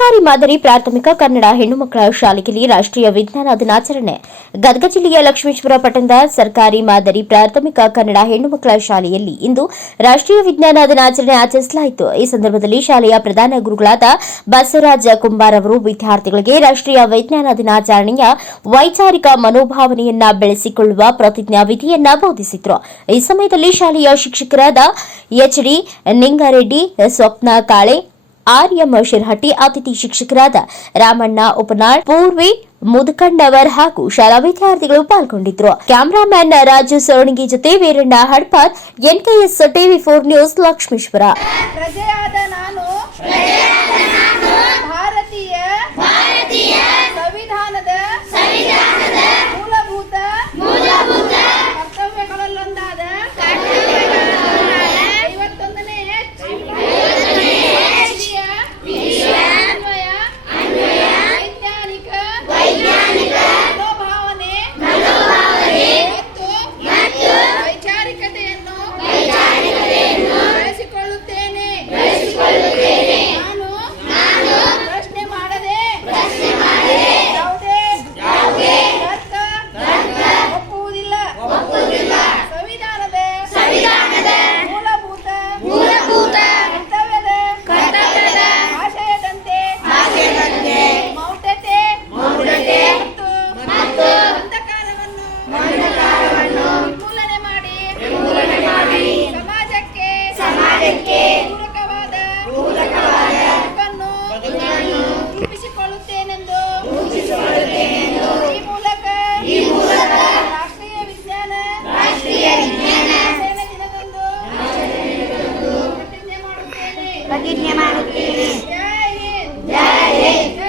ಸರ್ಕಾರಿ ಮಾದರಿ ಪ್ರಾಥಮಿಕ ಕನ್ನಡ ಹೆಣ್ಣು ಮಕ್ಕಳ ಶಾಲೆಯಲ್ಲಿ ರಾಷ್ಟ್ರೀಯ ವಿಜ್ಞಾನ ದಿನಾಚರಣೆ. ಗದಗ ಜಿಲ್ಲೆಯ ಲಕ್ಷ್ಮೇಶ್ವರ ಪಟ್ಟಣದ ಸರ್ಕಾರಿ ಮಾದರಿ ಪ್ರಾಥಮಿಕ ಕನ್ನಡ ಹೆಣ್ಣು ಮಕ್ಕಳ ಶಾಲೆಯಲ್ಲಿ ಇಂದು ರಾಷ್ಟ್ರೀಯ ವಿಜ್ಞಾನ ದಿನಾಚರಣೆ ಆಚರಿಸಲಾಯಿತು. ಈ ಸಂದರ್ಭದಲ್ಲಿ ಶಾಲೆಯ ಪ್ರಧಾನ ಗುರುಗಳಾದ ಬಸವರಾಜ ಕುಂಬಾರ್ ಅವರು ವಿದ್ಯಾರ್ಥಿಗಳಿಗೆ ರಾಷ್ಟ್ರೀಯ ವಿಜ್ಞಾನ ದಿನಾಚರಣೆಯ ವೈಚಾರಿಕ ಮನೋಭಾವನೆಯನ್ನ ಬೆಳೆಸಿಕೊಳ್ಳುವ ಪ್ರತಿಜ್ಞಾ ವಿಧಿಯನ್ನ ಬೋಧಿಸಿದ್ರು. ಈ ಸಮಯದಲ್ಲಿ ಶಾಲೆಯ ಶಿಕ್ಷಕರಾದ H D ನಿಂಗಾರೆಡ್ಡಿ, Swapna Kale R M Shirhatti ಅತಿಥಿ ಶಿಕ್ಷಕರಾದ ರಾಮಣ್ಣ ಉಪನಾಳ್, ಪೂರ್ವಿ ಮುದಕಂಡವರ್ ಹಾಗೂ ಶಾಲಾ ವಿದ್ಯಾರ್ಥಿಗಳು ಪಾಲ್ಗೊಂಡಿದ್ರು. ಕ್ಯಾಮರಾಮ್ಯಾನ್ ರಾಜು ಸೋಣಗಿ ಜೊತೆ Veeranna Hadpath NKS TV four news Lakshmeshwar. પ્રતિજ્ઞા માનું જય હિન્દ. જય હિન્દ.